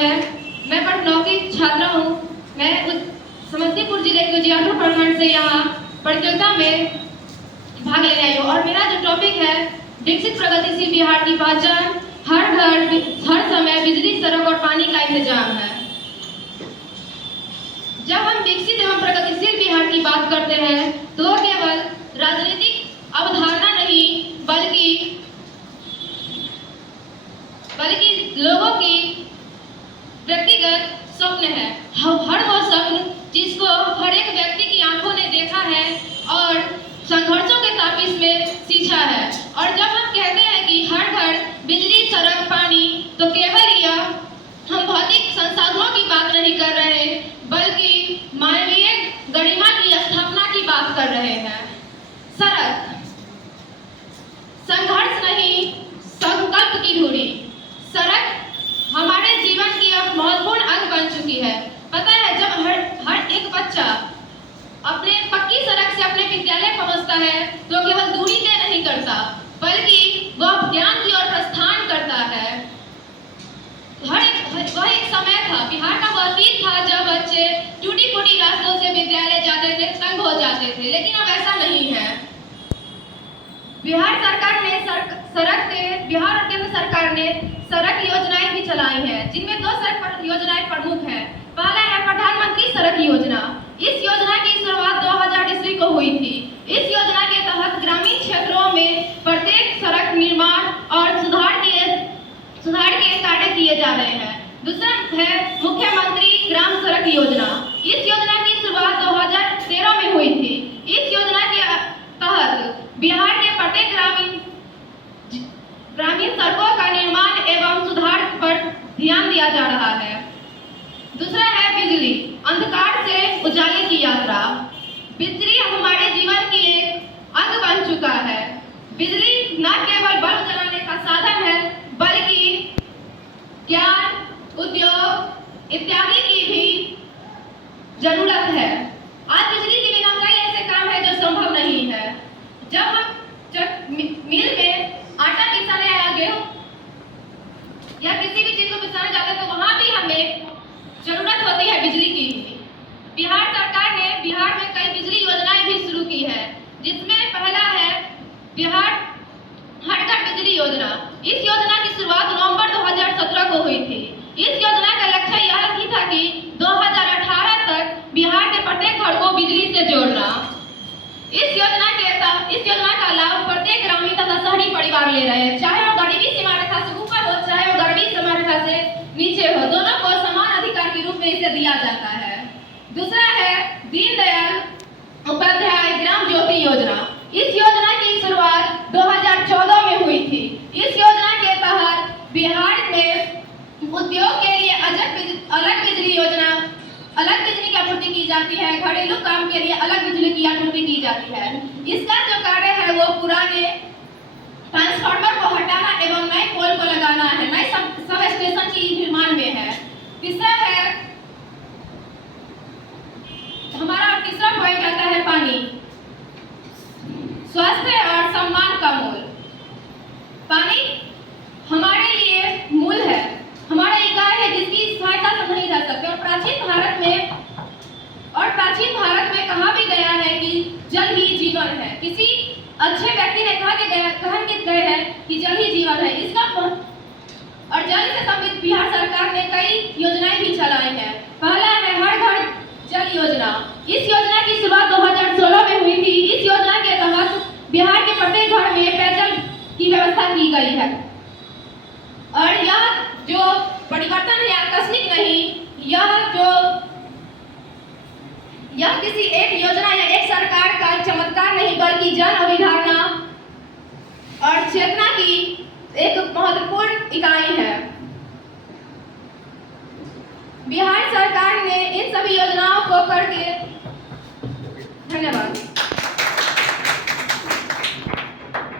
है। मैं पटना की छात्रा हूँ। मैं समस्तीपुर जिले के उजियारपुर प्रखंड से यहाँ प्रतियोगिता में भाग लेने आई हूँ और मेरा जो टॉपिक है विकसित प्रगतिशील बिहार की पहचान, हर घर हर समय बिजली, सड़क और पानी का इंतजाम है। जब हम विकसित एवं प्रगतिशील बिहार की बात करते हैं तो केवल राजनीतिक अवधारणा नहीं बल्कि लोगों की व्यक्तिगत स्वप्न है। हर वो स्वप्न जिसको हर एक व्यक्ति की आंखों ने देखा है और संघर्षों के तापीस में सींचा है। और जब हम कहते हैं कि हर घर बिजली, सड़क, पानी, तो केवल यह हम भौतिक संसाधनों की बात नहीं कर रहे बल्कि मानवीय गरिमा की स्थापना की बात कर रहे हैं। सड़क संघर्ष नहीं, संकल्प की धुरी। सड़क हमारे जीवन की एक महत्वपूर्ण अंग बन चुकी है। पता है, जब हर एक बच्चा अपने पक्की सड़क से अपने विद्यालय पहुंचता है तो केवल दूरी तय नहीं करता बल्कि वह ज्ञान की ओर प्रस्थान करता है। वह एक समय था, बिहार का वह अतीत था जब बच्चे टूटी फूटी रास्तों से विद्यालय जाते थे, तंग हो जाते थे, लेकिन अब ऐसा नहीं है। बिहार और केंद्र सरकार ने सड़क योजनाएं भी चलाई हैं, जिनमें दो सड़क योजनाएं प्रमुख हैं। पहला है प्रधानमंत्री सड़क योजना। इस योजना की शुरुआत 2000 ईस्वी को हुई थी। इस योजना के तहत ग्रामीण क्षेत्रों में प्रत्येक सड़क निर्माण और सुधार के कार्य किए जा रहे हैं। दूसरा है मुख्यमंत्री ग्राम सड़क योजना। इस योजना की शुरुआत 2013 में हुई थी। इस योजना के तहत बिहार के प्रत्येक ग्रामीण सड़कों का निर्माण एवं सुधार पर ध्यान दिया जा रहा है। दूसरा है बिजली, अंधकार से उजाले की यात्रा। बिजली हमारे जीवन की एक अंग बन चुका है। बिजली न केवल बल्ब जलाने का साधन है बल्कि ज्ञान, उद्योग इत्यादि की भी जरूरत है। आज बिजली के बिना कई ऐसे काम है जो संभव नहीं है। जब मिल में आटा पिसाने या गेहूं या किसी भी चीज को पिसाने जाते हैं तो वहां भी हमें जरूरत होती है बिजली की। बिहार सरकार ने बिहार में कई बिजली योजनाएं भी शुरू की है, जिसमें पहला है बिहार हर घर बिजली योजना। इस योजना की शुरुआत नवंबर 2017 को हुई थी। इस योजना का लक्ष्य यह ही था कि 2018 तक बिहार के प्रत्येक घर को बिजली से जोड़ना। इस योजना का लाभ प्रत्येक ग्रामीण तथा शहरी परिवार ले रहे हैं, चाहे वो गरीबी सीमा रेखा से ऊपर हो चाहे वो गरीबी सीमा रेखा से नीचे हो, दोनों को समान अधिकार के रूप में इसे दिया जाता है। दूसरा है दीनदयाल उपाध्याय ग्राम ज्योति योजना। इस योजना की शुरुआत 2014 में हुई थी। इस योजना के तहत बिहार में उद्योग के लिए अलग बिजली की आपूर्ति की जाती है, घरेलू काम के लिए अलग बिजली की आपूर्ति की जाती है। इसका जो कार्य है वो पुराने ट्रांसफार्मर को हटाना एवं नए पोल को लगाना है, नए सब स्टेशन की निर्माण में है। तीसरा पॉइंट आता है पानी, स्वास्थ्य और सम्मान का मूल। पानी हमारे लिए मूल है, हमारा इकाई है जिसकी सहायता से नहीं रह सकते। और प्राचीन भारत में कहा भी गया है कि जल ही जीवन है। किसी अच्छे व्यक्ति ने कह के गए हैं कि जल ही जीवन है। और जल से संबंधित बिहार सरकार ने कई योजनाएं भी चलाई हैं। पहला है हर घर जल योजना। इस योजना की शुरुआत 2016 में हुई थी। इस योजना के तहत बिहार के प्रत्येक घर में पेयजल की व्यवस्था की गई है। और यह जो परिवर्तन है आकस्मिक नहीं, यह किसी एक योजना या एक सरकार का चमत्कार नहीं बल्कि जन अवधारणा और चेतना की एक महत्वपूर्ण इकाई है। बिहार सरकार ने इन सभी योजनाओं को करके धन्यवाद।